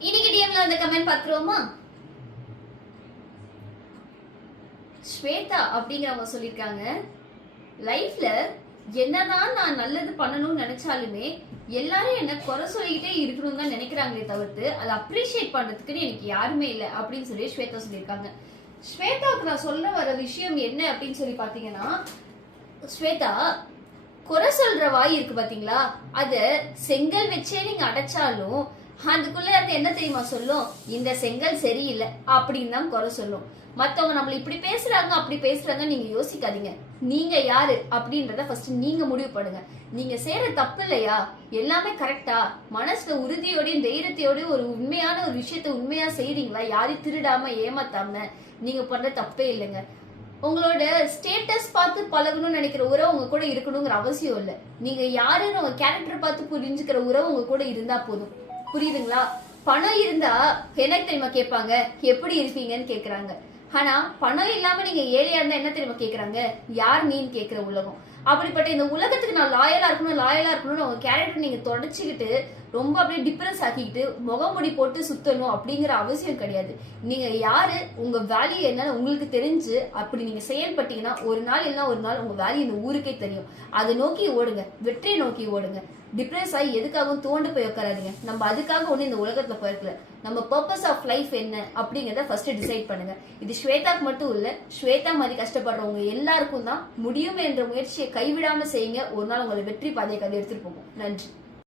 இன்னைக்கு டிஎம்ல வந்த கமெண்ட் பாத்துருவோமா ஸ்வேதா அப்படிங்கிறவங்க சொல்லியிருக்காங்க. லைஃப்ல என்னதான் நான் நல்லது பண்ணணும்னு நினைச்சாலுமே எல்லாரும் என்ன குறை சொல்லிக்கிட்டே இருக்கணும் தான் நினைக்கிறாங்களே தவிர்த்து அதை அப்ரிஷியேட் பண்றதுக்குன்னு எனக்கு யாருமே இல்லை அப்படின்னு சொல்லி ஸ்வேதா சொல்லியிருக்காங்க. ஸ்வேதாவுக்கு நான் சொல்ல வர விஷயம் என்ன அப்படின்னு சொல்லி பாத்தீங்கன்னா ஸ்வேதா குறை சொல்ற வாய் இருக்கு பாத்தீங்களா அத செங்கல் வச்சே நீங்க அடைச்சாலும் அதுக்குள்ள இருந்து என்ன தெரியுமா சொல்லும்? இந்த செங்கல் சரியில்லை அப்படின்னு தான் குறை சொல்லும். மத்தவங்க நம்மள இப்படி பேசுறாங்க அப்படி பேசுறாங்க நீங்க யோசிக்காதீங்க. நீங்க யாரு அப்படின்றத ஃபர்ஸ்ட் நீங்க முடிவு பண்ணுங்க. நீங்க செய்யற தப்பு இல்லையா? எல்லாமே கரெக்டா மனசுல உறுதியோடையும் தைரியத்தையோடையும் ஒரு உண்மையான ஒரு விஷயத்த உண்மையா செய்றீங்களா? யாரையும் திருடாம ஏமாத்தாம? நீங்க பண்ற தப்பே இல்லைங்க. உங்களோட ஸ்டேட்டஸ் பார்த்து பழகணும்னு நினைக்கிற உறவு உங்க கூட இருக்கணுங்கிற அவசியம் இல்லை. நீங்க யாருன்னு உங்க கேரக்டர் பார்த்து புரிஞ்சுக்கிற உறவு உங்க கூட இருந்தா போதும். புரியுதுங்களா? பணம் இருந்தா என்ன தெரியுமா கேட்பாங்க? எப்படி இருப்பீங்கன்னு கேக்குறாங்க. ஆனா பணம் இல்லாம நீங்க ஏழையா இருந்தா என்ன தெரியுமா கேக்குறாங்க? யார் நீன்னு கேக்குற உலகம். அப்படிப்பட்ட இந்த உலகத்துக்கு நான் லாயலா இருக்கணும் லாயலா இருக்கணும்னு உங்க கேரக்டர் நீங்க தொடச்சுக்கிட்டு ரொம்ப அப்படியே டிப்ரெஸ் ஆக்கிக்கிட்டு முகமுடி போட்டு சுத்தணும் அப்படிங்கிற அவசியம் கிடையாது. நீங்க யாரு உங்க வேல்யூ என்னன்னு உங்களுக்கு தெரிஞ்சு அப்படி நீங்க செயல்பட்டீங்கன்னா ஒரு நாள் இல்லைன்னா ஒரு நாள் உங்க வேல்யூ இந்த ஊருக்கே தெரியும். அதை நோக்கி ஓடுங்க வெற்றியை நோக்கி ஓடுங்க. டிப்ரெஸ் ஆகி எதுக்காகவும் தோண்டு போய் உட்காராதீங்க நம்ம அதுக்காக ஒண்ணு இந்த உலகத்துல பிறக்கல. நம்ம பர்பஸ் ஆஃப் லைஃப் என்ன அப்படிங்கறத ஃபர்ஸ்ட் டிசைட் பண்ணுங்க. இது ஸ்வேதாக்கு மட்டும் இல்ல ஸ்வேதா மாதிரி கஷ்டப்படுறவங்க எல்லாருக்கும் தான் முடியும் என்ற முயற்சியை கைவிடாம செய்யுங்க. ஒரு நாள் உங்களை வெற்றி பாதையை கதை எடுத்துட்டு போகும். நன்றி.